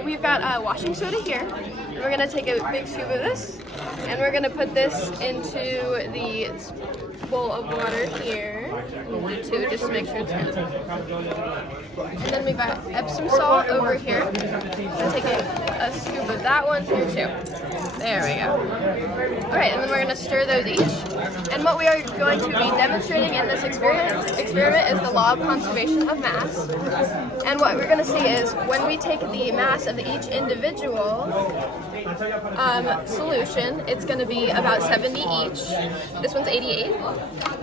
So we've got washing soda here. We're going to take a big scoop of this, and we're going to put this into the bowl of water here. We'll do two just to make sure it's good. And then we've got Epsom salt over here. We'll take a scoop of that one here too. There we go. Alright, and then we're going to stir those each. And what we are going to be demonstrating in this experiment is the law of conservation of mass. And what we're going to see is when we take the mass of each individual solution, it's going to be about 70 each. This one's 88,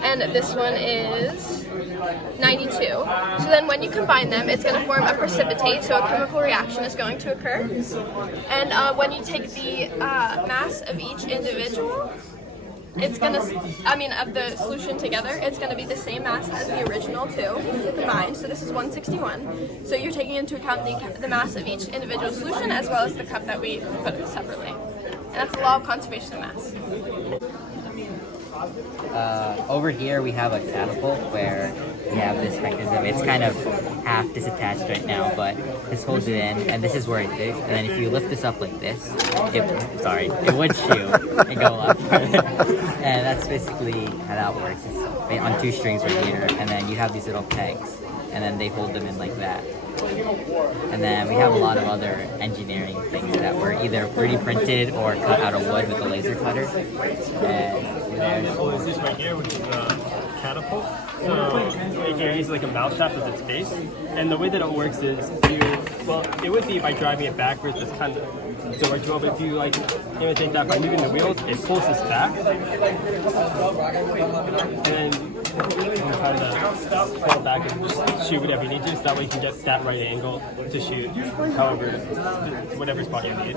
and this one is 92. So then when you combine them, it's going to form a precipitate, so a chemical reaction is going to occur. And when you take the mass of each individual, it's gonna, of the solution together, it's gonna be the same mass as the original two combined. So this is 161. So you're taking into account the mass of each individual solution as well as the cup that we put it separately. And that's the law of conservation of mass. Over here we have a catapult where we have this mechanism. It's kind of half disattached right now, but this holds it in, and this is where it is. And then if you lift this up like this, it would shoot and go up. And that's basically how that works. It's on two strings right here, and then you have these little pegs, and then they hold them in like that. And then we have a lot of other engineering things that were either 3D printed or cut out of wood with a laser cutter. And so is this right here, which is a catapult. So it carries like a mouth trap as its base. And the way that it works is it would be by driving it backwards, it's kind of directional, but if you imitate that by moving the wheels, it pulls this back. And then you can kind of pull it back and just shoot whatever you need to, so that way you can get that right angle to shoot whatever spot you need.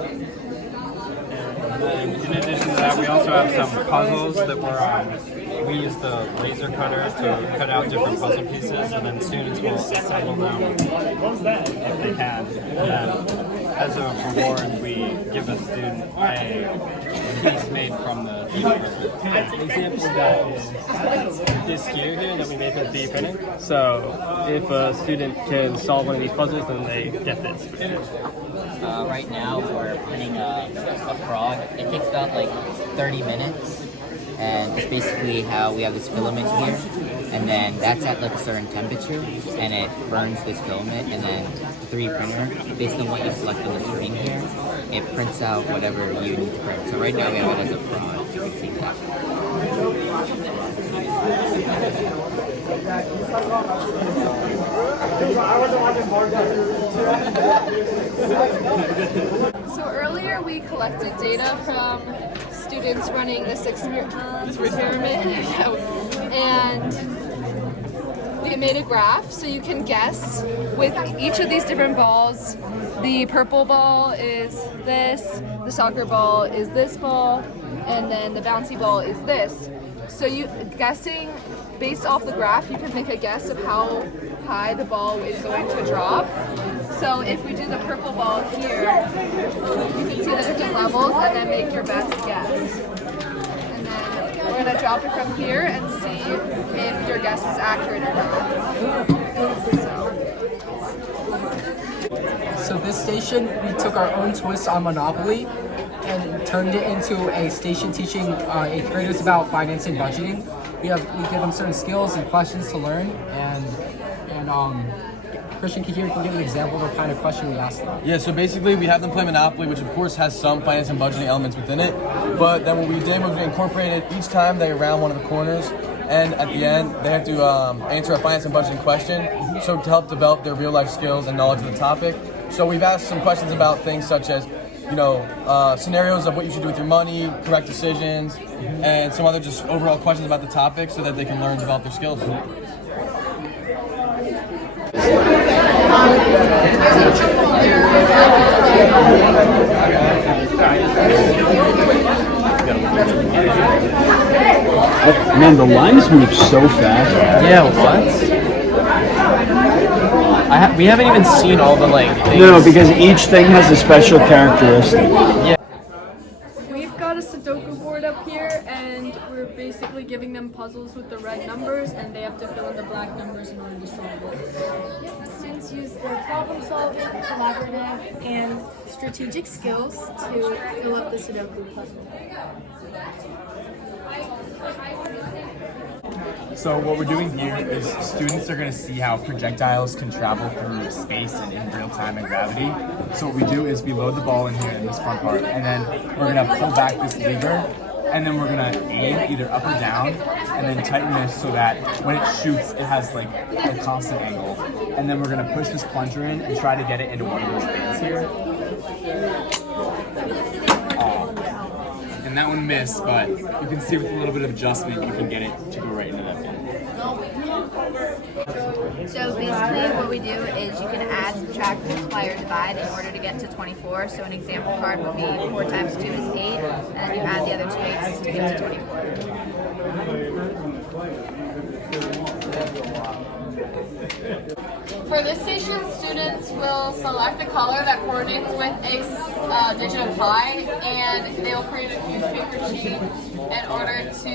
And in addition to that, we also have some puzzles that we use the laser cutter to cut out different puzzle pieces, and then students will assemble them if they can. And as a reward, we give a student a piece made from the 3D printer. An example of that is this gear here that we made from 3D printing. So if a student can solve one of these puzzles, then they get this. Right now we're printing a frog. It takes about 30 minutes, and it's basically how we have this filament here, and then that's at a certain temperature, and it burns this filament, and then the 3D printer, based on what you select on the screen here, it prints out whatever you need to print. So right now we have it as a frog. You can see that. So earlier we collected data from students running this experiment and we made a graph so you can guess with each of these different balls. The purple ball is this, the soccer ball is this ball, and then the bouncy ball is this. So guessing based off the graph, you can make a guess of how high the ball is going to drop. So if we do the purple ball here, you can see the different levels and then make your best guess. And then we're going to drop it from here and see if your guess is accurate or not. So this station, we took our own twist on Monopoly and turned it into a station teaching 8th graders about finance and budgeting. We give them certain skills and questions to learn, and Christian can give an example of the kind of question we asked them. Yeah, so basically we have them play Monopoly, which of course has some finance and budgeting elements within it, but then what we did was we incorporated each time they round one of the corners, and at the end they have to answer a finance and budgeting question, so to help develop their real life skills and knowledge of the topic. So we've asked some questions about things such as scenarios of what you should do with your money, correct decisions, and some other just overall questions about the topic so that they can learn and develop their skills. Man, the lines move so fast. Yeah, what? We haven't even seen all the things. No, because each thing has a special characteristic. Yeah. We've got a Sudoku board up here, and we're basically giving them puzzles with the red numbers, and they have to fill in the black numbers in order to solve it. Students use their problem solving, collaborative, and strategic skills to fill up the Sudoku puzzle. So what we're doing here is students are going to see how projectiles can travel through space and in real time and gravity. So what we do is we load the ball in here in this front part, and then we're going to pull back this lever, and then we're going to aim either up or down, and then tighten this so that when it shoots, it has like a constant angle. And then we're going to push this plunger in and try to get it into one of those bins here. And that one missed, but you can see with a little bit of adjustment, you can get it to go right into that bin. So basically what we do is you can add, subtract, multiply, or divide in order to get to 24. So an example card would be 4 times 2 is 8, and then you add the other 2 8s to get to 24. For this station, students will select a color that coordinates with a digit of pi, and they will create a huge paper sheet in order to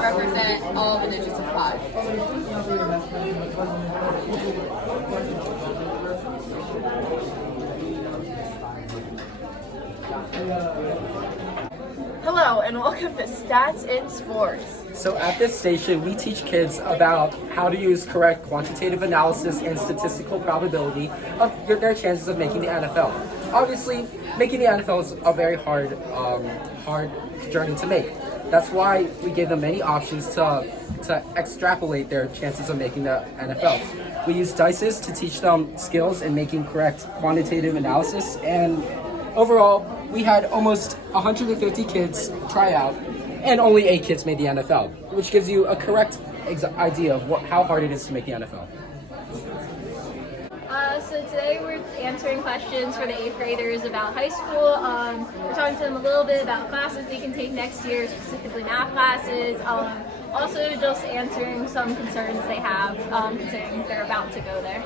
represent all the digits of pi. Hello and welcome to Stats in Sports. So at this station, we teach kids about how to use correct quantitative analysis and statistical probability of their chances of making the NFL. Obviously, making the NFL is a very hard journey to make. That's why we gave them many options to extrapolate their chances of making the NFL. We use dices to teach them skills in making correct quantitative analysis, and overall, we had almost 150 kids try out, and only 8 kids made the NFL, which gives you a correct idea of how hard it is to make the NFL. So today we're answering questions for the 8th graders about high school. We're talking to them a little bit about classes they can take next year, specifically math classes. Also just answering some concerns they have considering they're about to go there.